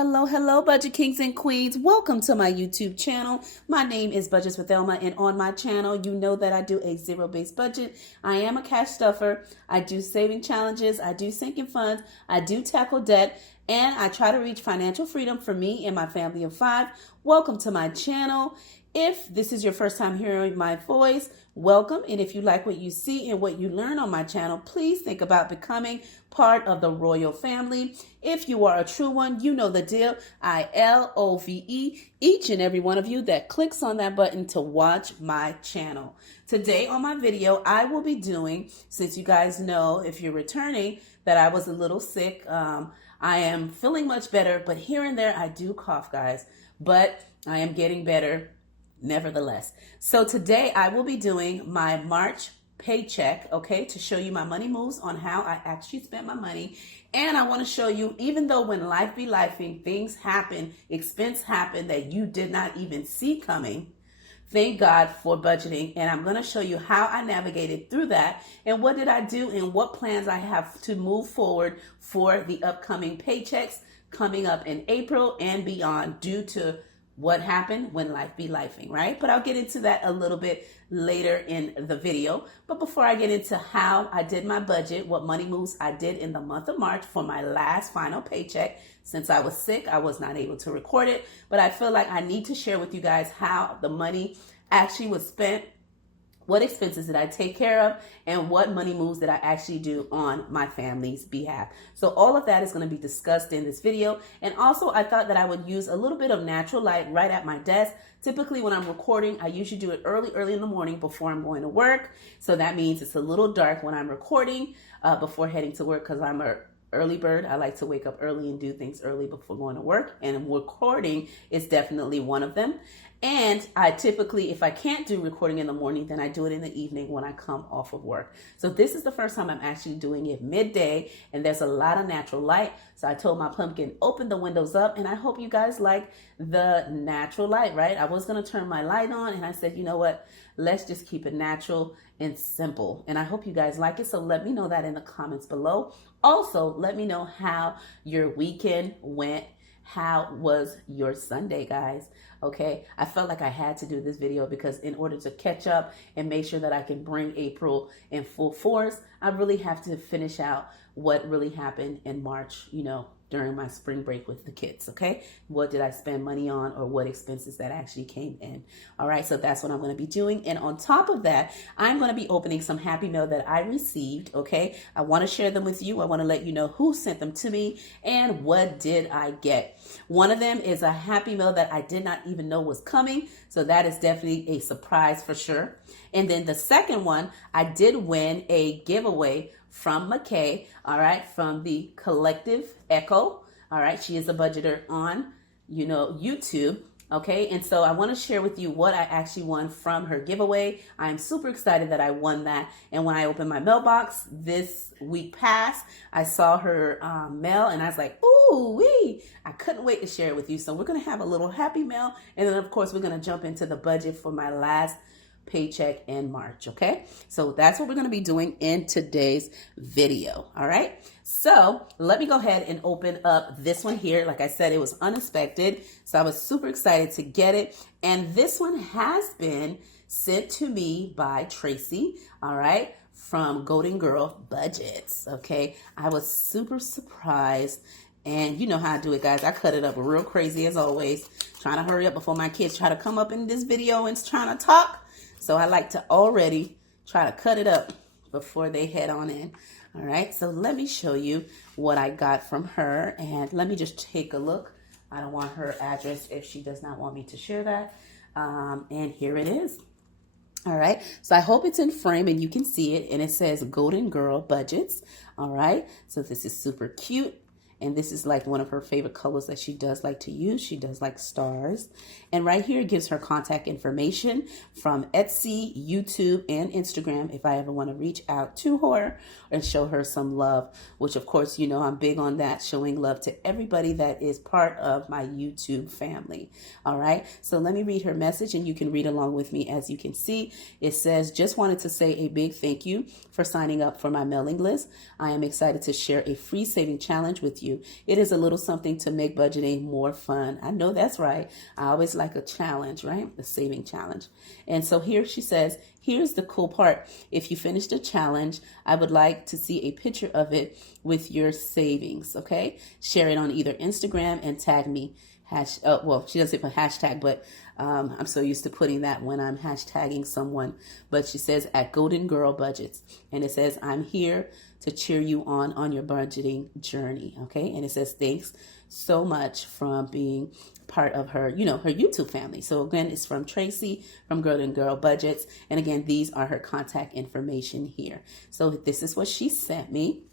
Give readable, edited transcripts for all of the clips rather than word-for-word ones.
Hello, Budget Kings and Queens. Welcome to my YouTube channel. My name is Budgets with Elma, and on my channel, you know that I do a zero-based budget. I am a cash stuffer. I do saving challenges. I do sinking funds. I do tackle debt, and I try to reach financial freedom for me and my family of 5. Welcome to my channel. If this is your first time hearing my voice, welcome. And if you like what you see and what you learn on my channel, please think about becoming part of the royal family. If you are a true one, you know the deal. I love each and every one of you that clicks on that button to watch my channel. Today on my video, I will be doing, since you guys know, if you're returning, that I was a little sick. I am feeling much better, but here and there I do cough, guys. But I am getting better nevertheless. So today I will be doing my March paycheck, okay, to show you my money moves on how I actually spent my money. And I want to show you, even though when life be lifing, things happen, expense happen that you did not even see coming. Thank God for budgeting. And I'm going to show you how I navigated through that and what did I do and what plans I have to move forward for the upcoming paychecks coming up in April and beyond due to what happened when life be lifing, right? But I'll get into that a little bit later in the video. But before I get into how I did my budget, what money moves I did in the month of March for my last final paycheck, since I was sick, I was not able to record it, but I feel like I need to share with you guys how the money actually was spent, what expenses did I take care of, and what money moves did I actually do on my family's behalf. So all of that is going to be discussed in this video. And also I thought that I would use a little bit of natural light right at my desk. Typically when I'm recording, I usually do it early in the morning before I'm going to work. So that means it's a little dark when I'm recording before heading to work, because I'm a early bird. I like to wake up early and do things early before going to work, and recording is definitely one of them. And I typically, if I can't do recording in the morning, then I do it in the evening when I come off of work. So this is the first time I'm actually doing it midday, and there's a lot of natural light. So I told my pumpkin, open the windows up, and I hope you guys like the natural light, right? I was going to turn my light on, and I said, you know what? Let's just keep it natural and simple. And I hope you guys like it. So let me know that in the comments below. Also, let me know how your weekend went. How was your Sunday, guys? Okay, I felt like I had to do this video because in order to catch up and make sure that I can bring April in full force, I really have to finish out what really happened in March, you know, during my spring break with the kids, okay? What did I spend money on, or what expenses that actually came in? All right, so that's what I'm going to be doing. And on top of that, I'm going to be opening some Happy Mail that I received, okay? I want to share them with you. I want to let you know who sent them to me and what did I get. One of them is a Happy Mail that I did not even know was coming, so that is definitely a surprise for sure. And then the second one, I did win a giveaway from McKay, all right, from the Collective Echo, all right. She is a budgeter on, you know, YouTube, okay. And so I want to share with you what I actually won from her giveaway. I'm super excited that I won that. And when I opened my mailbox this week past, I saw her mail, and I was like, ooh wee! I couldn't wait to share it with you. So we're going to have a little Happy Mail, and then of course we're going to jump into the budget for my last paycheck in March, okay? So that's what we're going to be doing in today's video, all right? So let me go ahead and open up this one here. Like I said, it was unexpected, so I was super excited to get it. And this one has been sent to me by Tracy, all right, from Golden Girl Budgets, okay? I was super surprised. And you know how I do it, guys. I cut it up real crazy as always, trying to hurry up before my kids try to come up in this video and trying to talk. So I like to already try to cut it up before they head on in. All right, so let me show you what I got from her. And let me just take a look. I don't want her address if she does not want me to share that. And here it is. All right, so I hope it's in frame and you can see it. And it says Golden Girl Budgets. All right, so this is super cute. And this is like one of her favorite colors that she does like to use. She does like stars. And right here it gives her contact information from Etsy, YouTube, and Instagram if I ever want to reach out to her and show her some love, which of course, you know, I'm big on that, showing love to everybody that is part of my YouTube family. All right. So let me read her message and you can read along with me. As you can see, it says, just wanted to say a big thank you for signing up for my mailing list. I am excited to share a free saving challenge with you you. It is a little something to make budgeting more fun. I know that's right. I always like a challenge, right? The saving challenge. And so here she says, here's the cool part. If you finish the challenge, I would like to see a picture of it with your savings, okay? Share it on either Instagram and tag me. Well, she doesn't put hashtag, but I'm so used to putting that when I'm hashtagging someone. But she says at Golden Girl Budgets, and it says I'm here to cheer you on your budgeting journey. Okay, and it says thanks so much from being part of her, her YouTube family. So again, it's from Tracy from Golden Girl Budgets, and again, these are her contact information here. So this is what she sent me.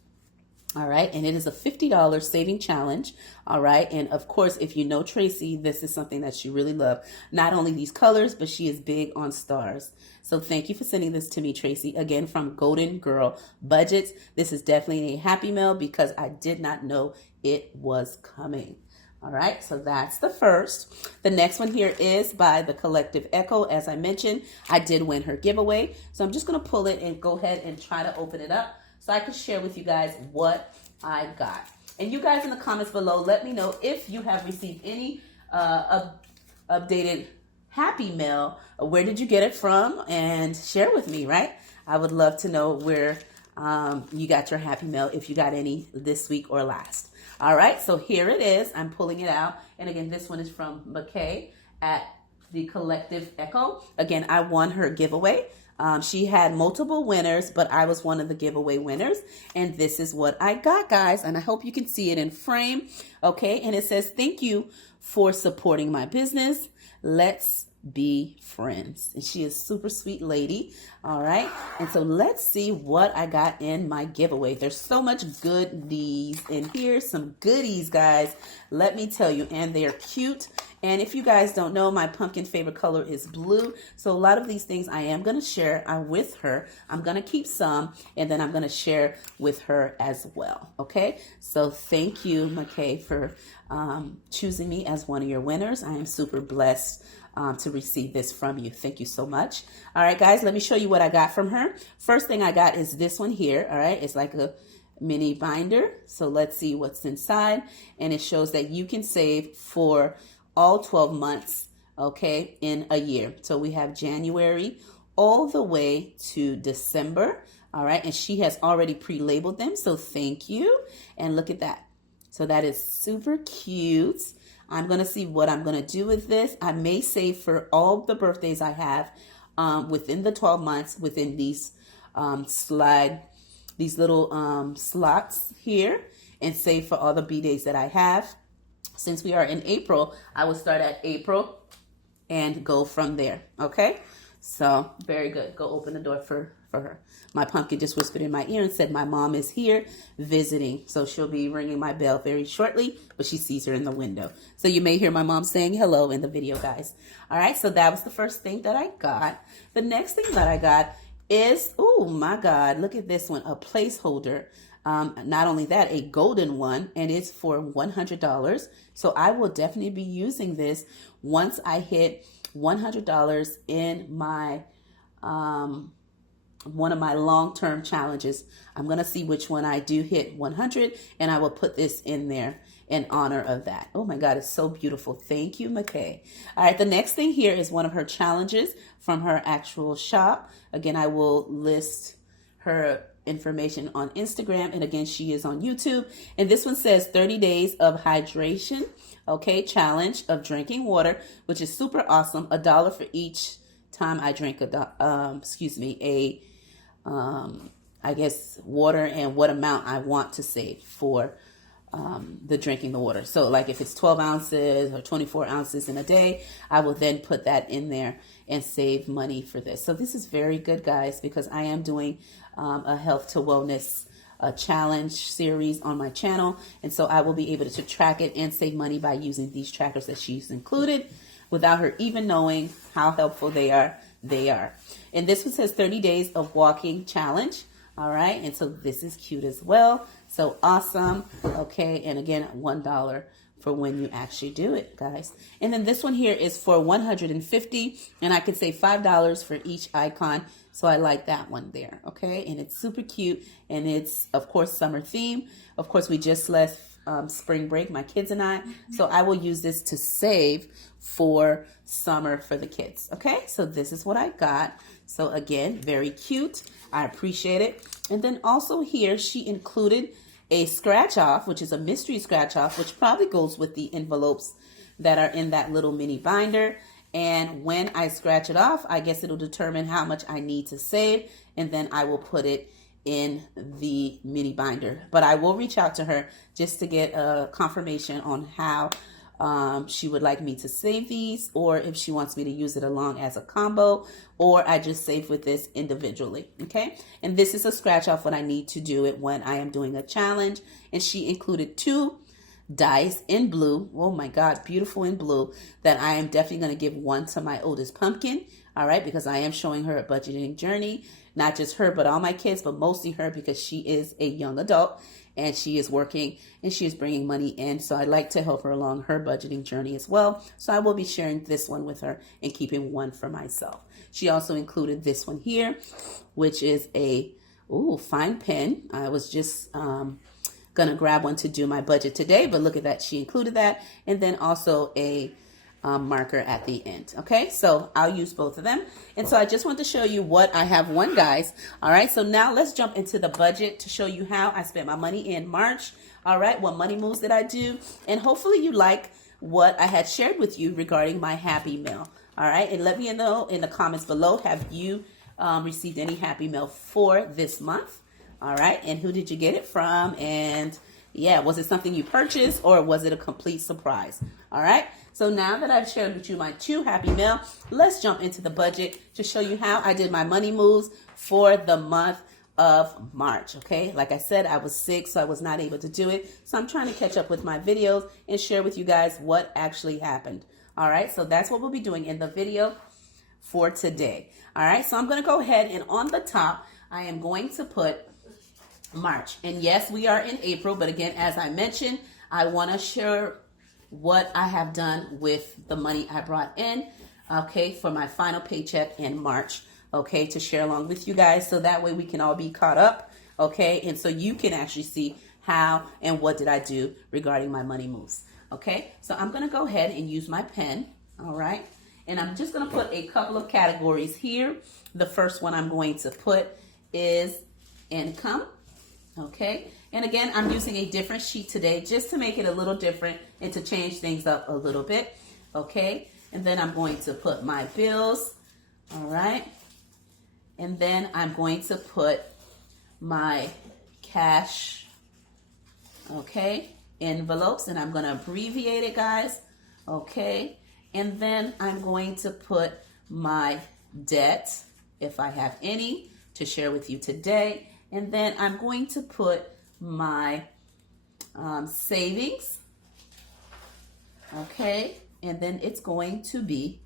All right, and it is a $50 saving challenge. All right, and of course, if you know Tracy, this is something that she really loved. Not only these colors, but she is big on stars. So thank you for sending this to me, Tracy. Again, from Golden Girl Budgets. This is definitely a happy mail because I did not know it was coming. All right, so that's the first. The next one here is by the Collective Echo. As I mentioned, I did win her giveaway. So I'm just going to pull it and go ahead and try to open it up so I can share with you guys what I got. And you guys in the comments below, let me know if you have received any updated Happy Mail. Where did you get it from? And share with me, right? I would love to know where you got your Happy Mail, if you got any this week or last. All right, so here it is. I'm pulling it out. And again, this one is from McKay at the Collective Echo. Again, I won her giveaway. She had multiple winners, but I was one of the giveaway winners. And this is what I got, guys. And I hope you can see it in frame. Okay. And it says, thank you for supporting my business. Let's be friends. And she is a super sweet lady. All right. And so let's see what I got in my giveaway. There's so much goodies in here. Some goodies, guys. Let me tell you. And they are cute. And if you guys don't know, my pumpkin favorite color is blue. So a lot of these things I am going to share with her. I'm going to keep some, and then I'm going to share with her as well. Okay. So thank you, McKay, for choosing me as one of your winners. I am super blessed to receive this from you. Thank you so much. All right, guys, let me show you what I got from her. First thing I got is this one here. All right. It's like a mini binder. So let's see what's inside. And it shows that you can save for all 12 months, okay, in a year. So we have January all the way to December, all right? And she has already pre-labeled them, so thank you. And look at that. So that is super cute. I'm going to see what I'm going to do with this. I may save for all the birthdays I have within the 12 months, within these little slots here, and save for all the B-days that I have. Since we are in April, I will start at April and go from there. Okay? So, very good. Go open the door for her. My pumpkin just whispered in my ear and said, my mom is here visiting. So, she'll be ringing my bell very shortly, but she sees her in the window. So, you may hear my mom saying hello in the video, guys. All right? So, that was the first thing that I got. The next thing that I got is, oh my God, look at this one, a placeholder. Not only that, a golden one, and it's for $100. So I will definitely be using this once I hit $100 in my one of my long-term challenges. I'm going to see which one I do hit 100, and I will put this in there in honor of that. Oh my God, it's so beautiful. Thank you, McKay. All right, the next thing here is one of her challenges from her actual shop. Again, I will list her information on Instagram, and again, she is on YouTube. And this one says 30 days of hydration, okay, challenge of drinking water, which is super awesome. $1 for each time I drink I guess water, and what amount I want to save for the drinking the water. So like if it's 12 ounces or 24 ounces in a day, I will then put that in there and save money for this. So this is very good, guys, because I am doing a health to wellness challenge series on my channel. And so I will be able to track it and save money by using these trackers that she's included without her even knowing how helpful they are. They are. And this one says 30 days of walking challenge. All right. And so this is cute as well. So awesome. Okay. And again, $1 for when you actually do it, guys. And then this one here is for $150, and I could say $5 for each icon. So I like that one there. Okay. And it's super cute. And it's, of course, summer theme. Of course, we just left spring break, my kids and I. So I will use this to save for summer for the kids. Okay, so this is what I got. So again, very cute. I appreciate it. And then also here, she included a scratch off, which is a mystery scratch off, which probably goes with the envelopes that are in that little mini binder. And when I scratch it off, I guess it'll determine how much I need to save, and then I will put it in the mini binder. But I will reach out to her just to get a confirmation on how she would like me to save these, or if she wants me to use it along as a combo, or I just save with this individually. Okay, and this is a scratch off when I need to do it when I am doing a challenge. And she included 2 dice in blue. Oh my God, beautiful in blue, that I am definitely going to give one to my oldest pumpkin. All right, because I am showing her a budgeting journey, not just her, but all my kids, but mostly her, because she is a young adult and she is working and she is bringing money in. So I'd like to help her along her budgeting journey as well. So I will be sharing this one with her and keeping one for myself. She also included this one here, which is a fine pen. I was just gonna grab one to do my budget today, but look at that, she included that. And then also a marker at the end. Okay, so I'll use both of them. And so I just want to show you what I have won, guys. All right, so now let's jump into the budget to show you how I spent my money in March. All right, what money moves did I do? And hopefully you like what I had shared with you regarding my Happy Mail. All right, and let me know in the comments below, have you received any Happy Mail for this month? All right, and who did you get it from? And yeah, was it something you purchased, or was it a complete surprise? All right, so now that I've shared with you my 2 Happy Mail, let's jump into the budget to show you how I did my money moves for the month of March. Okay, like I said, I was sick, so I was not able to do it. So I'm trying to catch up with my videos and share with you guys what actually happened. All right, so that's what we'll be doing in the video for today. All right, so I'm going to go ahead and on the top, I am going to put March. And yes, we are in April, but again, as I mentioned, I want to share what I have done with the money I brought in, okay, for my final paycheck in March, okay, to share along with you guys, so that way we can all be caught up, okay, and so you can actually see how and what did I do regarding my money moves. Okay, so I'm going to go ahead and use my pen. All right, and I'm just going to put a couple of categories here. The first one I'm going to put is income. Okay, and again, I'm using a different sheet today just to make it a little different and to change things up a little bit. Okay, and then I'm going to put my bills. All right, and then I'm going to put my cash, okay, envelopes, and I'm going to abbreviate it, guys. Okay, and then I'm going to put my debt, if I have any, to share with you today. And then I'm going to put my savings, okay, and then it's going to be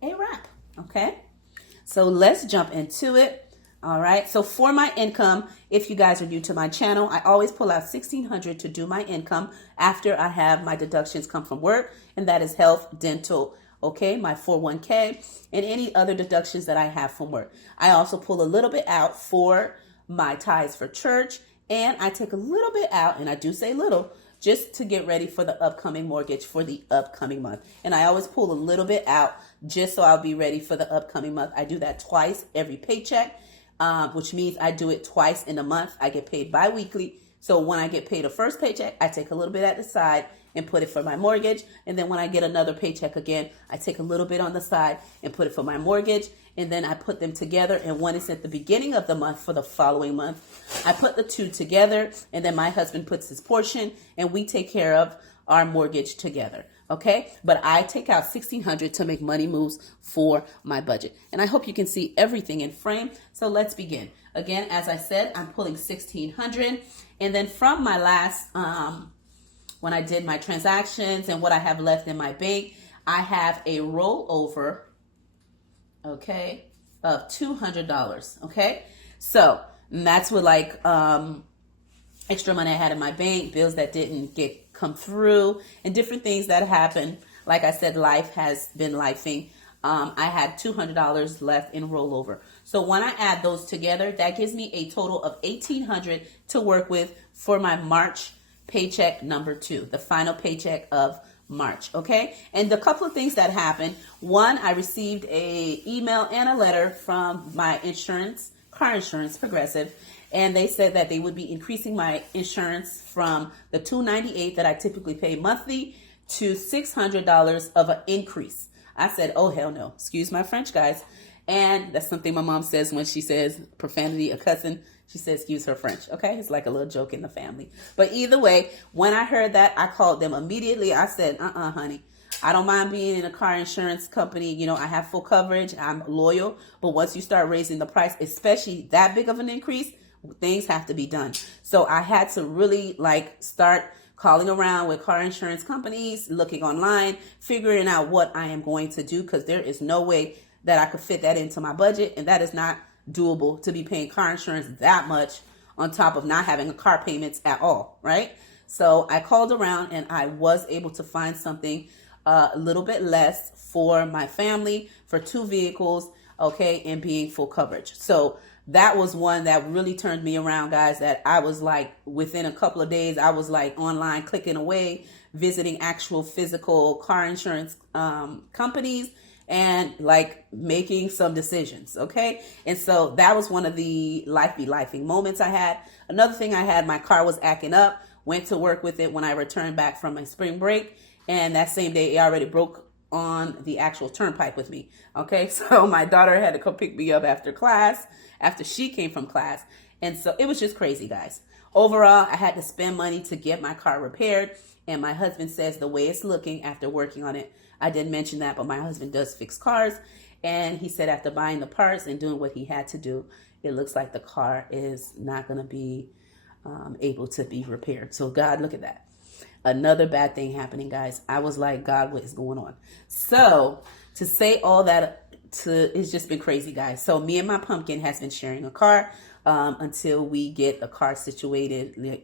a wrap. Okay, so let's jump into it. All right, so for my income, if you guys are new to my channel, I always pull out $1,600 to do my income after I have my deductions come from work, and that is health, dental, okay, my 401k, and any other deductions that I have from work. I also pull a little bit out for my tithes for church, and I take a little bit out, and I do say little, just to get ready for the upcoming mortgage for the upcoming month. And I always pull a little bit out just so I'll be ready for the upcoming month. I do that twice every paycheck. Which means I do it twice in a month. I get paid bi-weekly. So when I get paid a first paycheck, I take a little bit at the side and put it for my mortgage. And then when I get another paycheck again, I take a little bit on the side and put it for my mortgage. And then I put them together. And one is at the beginning of the month for the following month. I put the two together, and then my husband puts his portion, and we take care of our mortgage together. Okay, but I take out $1,600 to make money moves for my budget. And I hope you can see everything in frame. So let's begin. Again, as I said, I'm pulling $1,600. And then from my last, when I did my transactions and what I have left in my bank, I have a rollover, okay, of $200. Okay, so that's with like extra money I had in my bank, bills that didn't come through, and different things that happen. Like I said, life has been lifing. I had $200 left in rollover. So when I add those together, that gives me a total of $1,800 to work with for my March paycheck number 2, the final paycheck of March. Okay. And the couple of things that happened. One, I received a email and a letter from my insurance, car insurance, Progressive, and they said that they would be increasing my insurance from the $298 that I typically pay monthly to $600 of an increase. I said, oh, hell no. Excuse my French, guys. And that's something my mom says when she says profanity, a cussing. She says, excuse her French. Okay. It's like a little joke in the family. But either way, when I heard that, I called them immediately. I said, honey, I don't mind being in a car insurance company. You know, I have full coverage. I'm loyal. But once you start raising the price, especially that big of an increase, things have to be done. So I had to really start calling around with car insurance companies, looking online, figuring out what I am going to do, because there is no way that I could fit that into my budget. And that is not doable, to be paying car insurance that much on top of not having a car payments at all, right? So I called around and I was able to find something a little bit less for my family, for 2 vehicles, okay, and being full coverage. So that was one that really turned me around, guys, that I was within a couple of days, I was online clicking away, visiting actual physical car insurance companies, and making some decisions. Okay. And so that was one of the life be lifing moments I had. Another thing I had, my car was acting up, went to work with it when I returned back from my spring break. And that same day, it already broke on the actual turnpike with me. Okay. So my daughter had to come pick me up after she came from class. And so it was just crazy, guys. Overall, I had to spend money to get my car repaired. And my husband says the way it's looking after working on it, I didn't mention that, but my husband does fix cars. And he said after buying the parts and doing what he had to do, it looks like the car is not going to be able to be repaired. So God, look at that. Another bad thing happening, guys. I was like, God, what is going on? So to say all that, it's just been crazy, guys. So me and my pumpkin has been sharing a car until we get a car situated.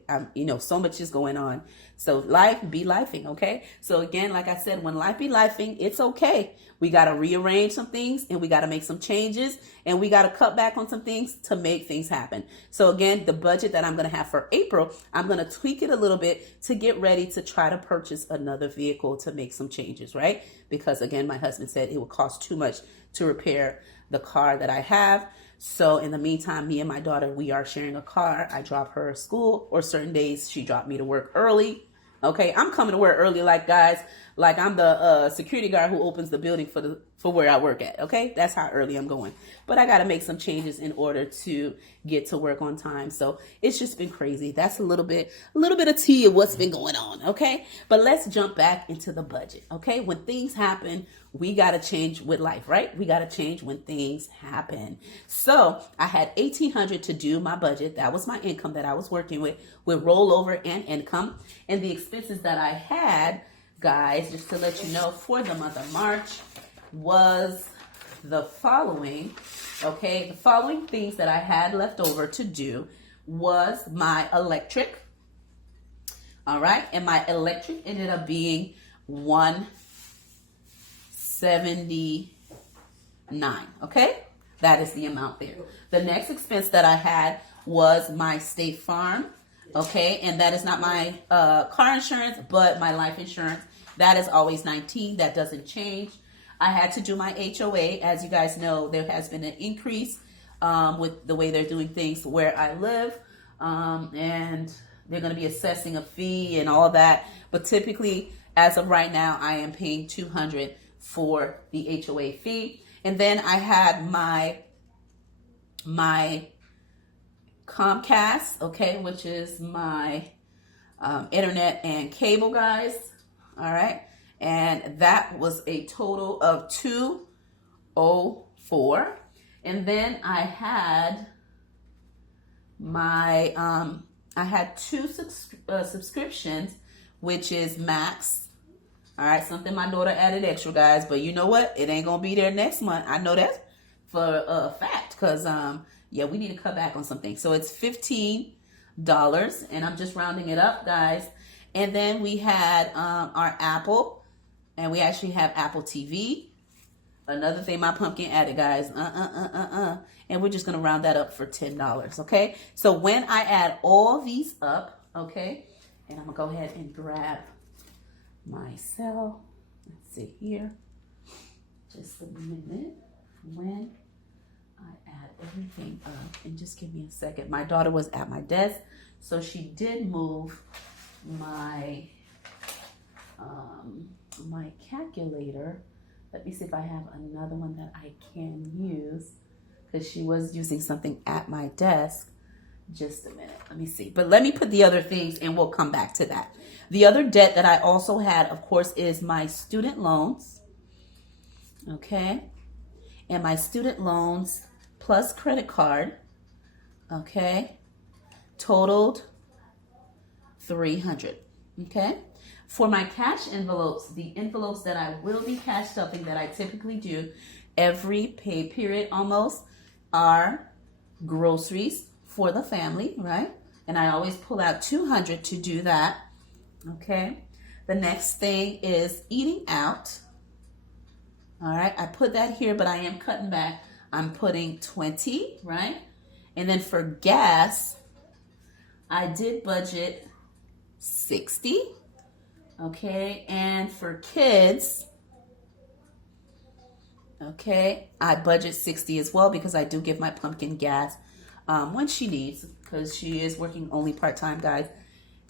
So much is going on. So life be lifing, okay? So again, like I said, when life be lifing, it's okay. We got to rearrange some things and we got to make some changes and we got to cut back on some things to make things happen. So again, the budget that I'm going to have for April, I'm going to tweak it a little bit to get ready to try to purchase another vehicle to make some changes, right? Because again, my husband said it would cost too much to repair the car that I have. So in the meantime, me and my daughter, we are sharing a car. I drop her to school, or certain days she dropped me to work early. Okay, I'm coming to work early, guys, I'm the security guard who opens the building for where I work at. Okay, that's how early I'm going. But I got to make some changes in order to get to work on time. So it's just been crazy. That's a little bit of tea of what's been going on. Okay, but let's jump back into the budget. Okay, when things happen, we got to change with life, right? We got to change when things happen. So I had $1,800 to do my budget. That was my income that I was working with rollover and income. And the expenses that I had, guys, just to let you know, for the month of March was the following. Okay, the following things that I had left over to do was my electric. All right, and my electric ended up being $179. Okay, that is the amount there. The next expense that I had was my State Farm. Okay, and that is not my car insurance, but my life insurance. That is always $19. That doesn't change. I had to do my HOA. As you guys know, there has been an increase with the way they're doing things where I live. And they're going to be assessing a fee and all that. But typically, as of right now, I am paying $200 for the HOA fee. And then I had my Comcast, okay, which is my internet and cable, guys. All right. And that was a total of $204. And then I had my, I had two subscriptions, which is Max. All right. Something my daughter added extra, guys, but you know what? It ain't going to be there next month. I know that for a fact, because, yeah, we need to cut back on something. So it's $15, and I'm just rounding it up, guys. And then we had our Apple, and we actually have Apple TV. Another thing my pumpkin added, guys. And we're just going to round that up for $10, okay? So when I add all these up, okay, And I'm gonna go ahead and grab my cell. Let's see here. Just a minute when I add everything up. And just give me a second. My daughter was at my desk, so she did move my my calculator. Let me see if I have another one that I can use, because she was using something at my desk. Just a minute. Let me see. But let me put the other things and we'll come back to that. The other debt that I also had, of course, is my student loans. Okay. And my student loans plus credit card. Okay. Totaled $300. Okay. For my cash envelopes, the envelopes that I will be cash stuffing that I typically do every pay period almost are groceries for the family, right? And I always pull out $200 to do that. Okay. The next thing is eating out. All right. I put that here, but I am cutting back. I'm putting 20, right? And then for gas, I did budget 60. Okay. And for kids, okay, I budget 60 as well, because I do give my pumpkin gas when she needs, because she is working only part-time, guys,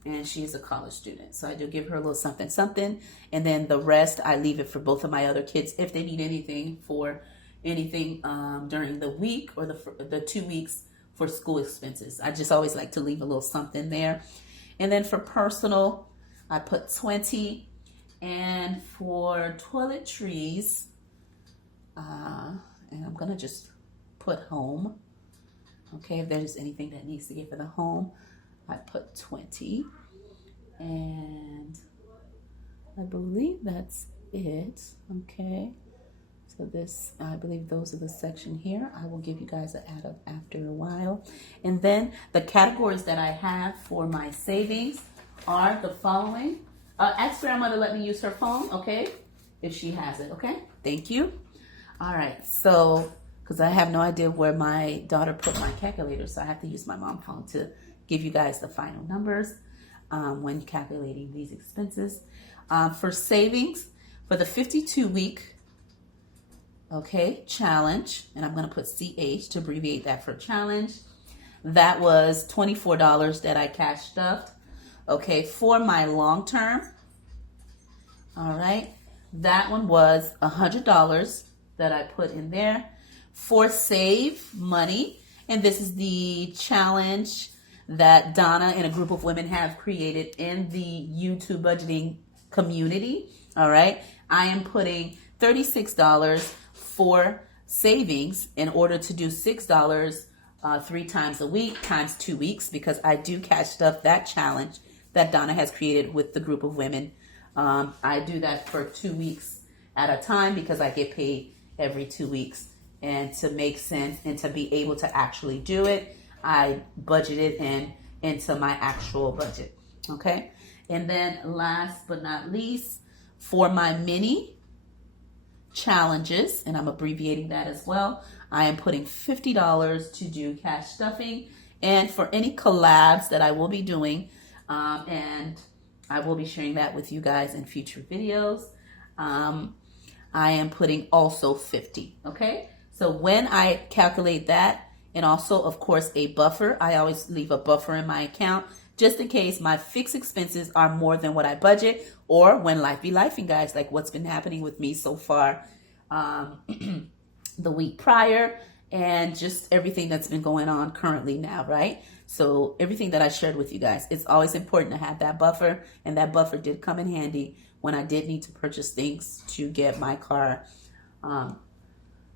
and she is a college student. So I do give her a little something, something. And then the rest, I leave it for both of my other kids if they need anything for anything during the week or the 2 weeks for school expenses. I just always like to leave a little something there. And then for personal, I put 20. And for toiletries, and I'm going to just put home. Okay, if there's anything that needs to get for the home, I put 20. And I believe that's it. Okay, so this, I believe those are the section here. I will give you guys an add up after a while. And then the categories that I have for my savings are the following. Ask Grandma to let me use her phone, okay, if she has it, okay? Thank you. All right, so because I have no idea where my daughter put my calculator, so I have to use my mom's phone to give you guys the final numbers when calculating these expenses. For savings, for the 52-week, okay, challenge, and I'm going to put CH to abbreviate that for challenge, that was $24 that I cash stuffed. Okay, for my long term, all right, that one was $100 that I put in there. For save money, and this is the challenge that Donna and a group of women have created in the YouTube budgeting community. All right, I am putting $36 for savings in order to do $6 3 times a week times 2 weeks, because I do cash stuff that challenge that Donna has created with the group of women. I do that for 2 weeks at a time because I get paid every 2 weeks. And to make sense and to be able to actually do it, I budgeted into my actual budget. Okay. And then last but not least, for my mini challenges, and I'm abbreviating that as well, I am putting $50 to do cash stuffing. And for any collabs that I will be doing, and I will be sharing that with you guys in future videos, I am putting also 50. Okay. So when I calculate that, and also, of course, a buffer, I always leave a buffer in my account just in case my fixed expenses are more than what I budget, or when life be lifing, guys, like what's been happening with me so far the week prior, and just everything that's been going on currently now, right? So everything that I shared with you guys, it's always important to have that buffer, and that buffer did come in handy when I did need to purchase things to get my car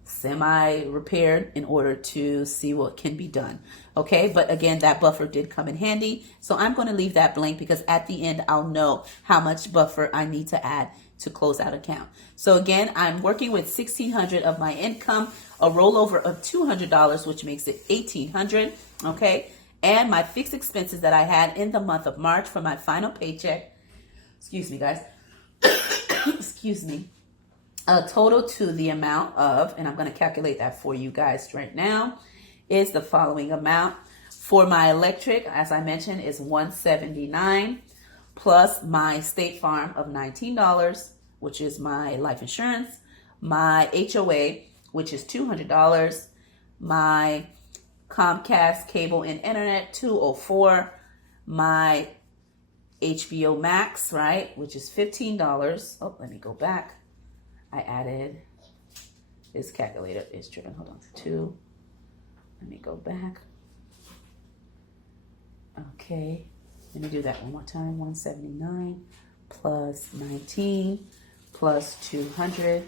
semi-repaired in order to see what can be done. Okay, but again, that buffer did come in handy. So I'm going to leave that blank because at the end, I'll know how much buffer I need to add to close out account. So again, I'm working with $1,600 of my income, a rollover of $200, which makes it $1,800. Okay, and my fixed expenses that I had in the month of March for my final paycheck. Excuse me, guys. Excuse me. A total to the amount of, and I'm going to calculate that for you guys right now, is the following amount. For my electric, as I mentioned, is $179. plus my State Farm of $19, which is my life insurance, my HOA, which is $200, my Comcast cable and internet, $204, my HBO Max, right, which is $15. Oh, let me go back. I added, this calculator is tripping. Hold on, let me go back. Okay, let me do that one more time. 179 plus 19 plus 200.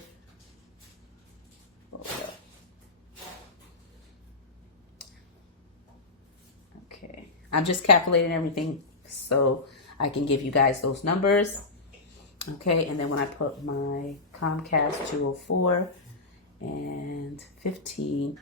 Okay, I'm just calculating everything so I can give you guys those numbers. Okay, and then when I put my Comcast 204 and 15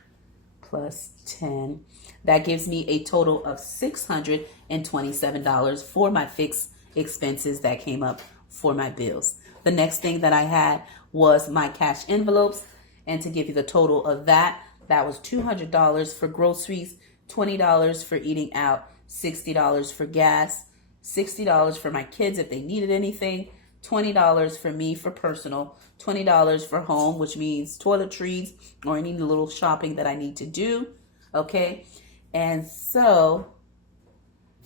plus 10, that gives me a total of $627 for my fixed expenses that came up for my bills. The next thing that I had was my cash envelopes, and to give you the total of that was $200 for groceries, $20 for eating out, $60 for gas, $60 for my kids if they needed anything, $20 for me for personal, $20 for home, which means toiletries or any little shopping that I need to do. Okay. And so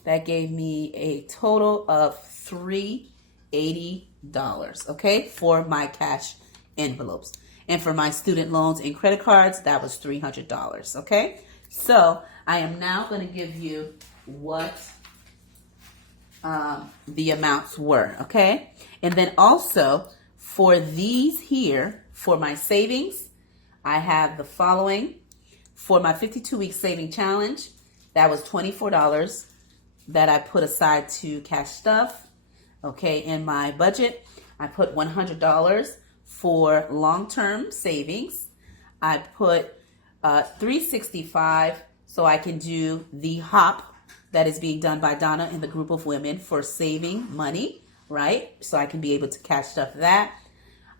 that gave me a total of $380, okay, for my cash envelopes. And for my student loans and credit cards, that was $300, okay? So I am now going to give you what the amounts were, okay? And then also for these here, for my savings, I have the following. For my 52-week saving challenge, that was $24 that I put aside to cash stuff. Okay, in my budget, I put $100 for long-term savings. I put $365 so I can do the HOP that is being done by Donna and the group of women for saving money, right? So I can be able to cash stuff that.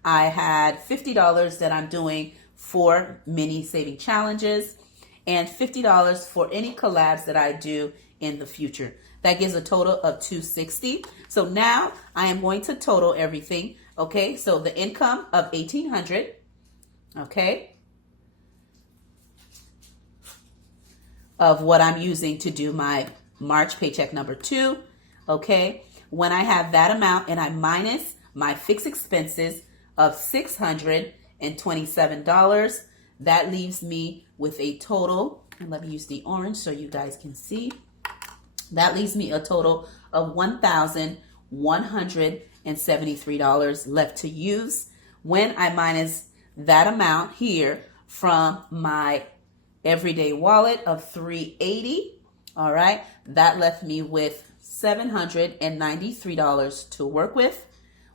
I had $50 that I'm doing for mini saving challenges and $50 for any collabs that I do in the future. That gives a total of $260. So now I am going to total everything. Okay, so the income of $1,800. Okay, of what I'm using to do my March paycheck number 2. Okay, when I have that amount and I minus my fixed expenses of $627, that leaves me with a total, and let me use the orange so you guys can see. That leaves me a total of $1,173 left to use when I minus that amount here from my everyday wallet of $380. All right, that left me with $793 to work with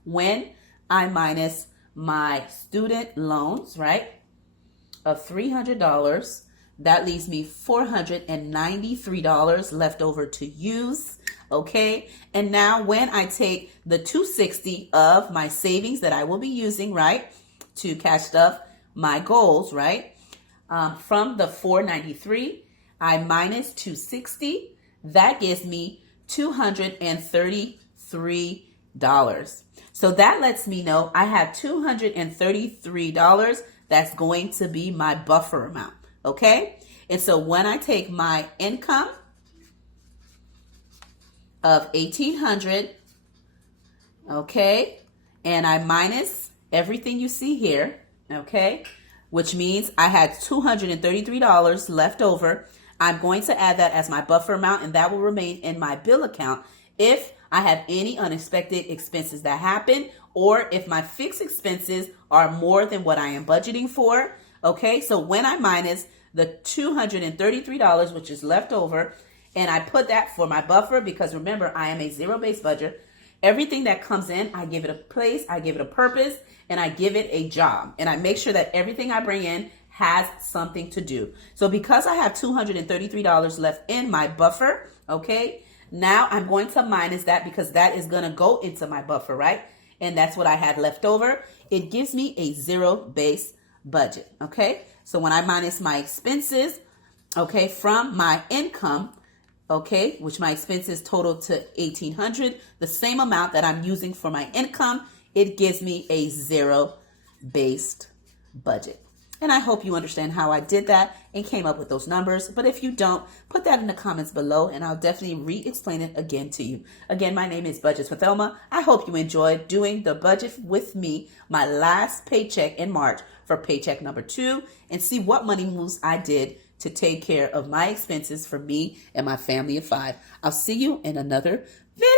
when I minus my student loans, right, of $300. That leaves me $493 left over to use. Okay. And now when I take the $260 of my savings that I will be using, right, to cash stuff my goals, right, from the $493, I minus $260. That gives me $233. So that lets me know I have $233 that's going to be my buffer amount. Okay, and so when I take my income of $1,800, okay, and I minus everything you see here, okay, which means I had $233 left over. I'm going to add that as my buffer amount, and that will remain in my bill account if I have any unexpected expenses that happen, or if my fixed expenses are more than what I am budgeting for. Okay, so when I minus the $233, which is left over, and I put that for my buffer, because remember, I am a zero-based budget. Everything that comes in, I give it a place, I give it a purpose, and I give it a job. And I make sure that everything I bring in has something to do. So because I have $233 left in my buffer, okay, now I'm going to minus that because that is going to go into my buffer, right? And that's what I had left over. It gives me a zero-based budget, okay? So when I minus my expenses, okay, from my income, okay, which my expenses total to $1,800, the same amount that I'm using for my income, it gives me a zero-based budget. And I hope you understand how I did that and came up with those numbers. But if you don't, put that in the comments below and I'll definitely re-explain it again to you. Again, my name is Budgets with Elma. I hope you enjoyed doing the budget with me, my last paycheck in March for paycheck number 2, and see what money moves I did to take care of my expenses for me and my family of 5. I'll see you in another video.